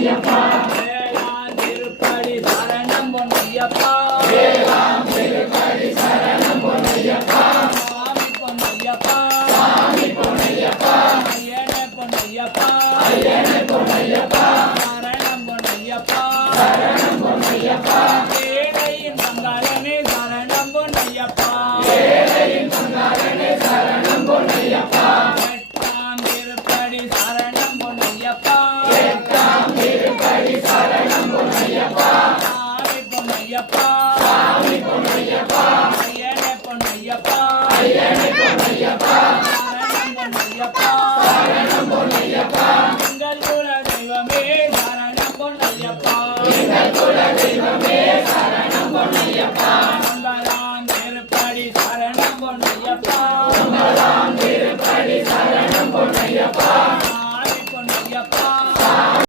பொன்னையப்பா வேளாண் திருப்படி சரணம் பொன்னையப்பா வேளாண் திருப்படி சரணம் பொன்னையப்பா சாமி பொன்னையப்பா சாமி பொன்னையப்பா ஐயனே பொன்னையப்பா ஐயனே பொன்னையப்பா சரணம் பொன்னையப்பா சரணம் பொன்னையப்பா ஏழையின் பங்காளனே சரணம் பொன்னையப்பா ஏழையின் பங்காளனே சரணம் பொன்னையப்பா எட்டாம் திருப்படி சரணம் பொன்னையப்பா எட்டாம் திருப்படி சரணம் பொன்னையப்பா சாமி பொன்னையப்பா சாமி பொன்னையப்பா ஐயனே பொன்னையப்பா ஐயனே பொன்னையப்பா சரணம் பொன்னையப்பா சரணம் பொன்னையப்பா எங்கள் குல தெய்வமே சரணம் பொன்னையப்பா எங்கள் குல தெய்வமே சரணம் பொன்னையப்பா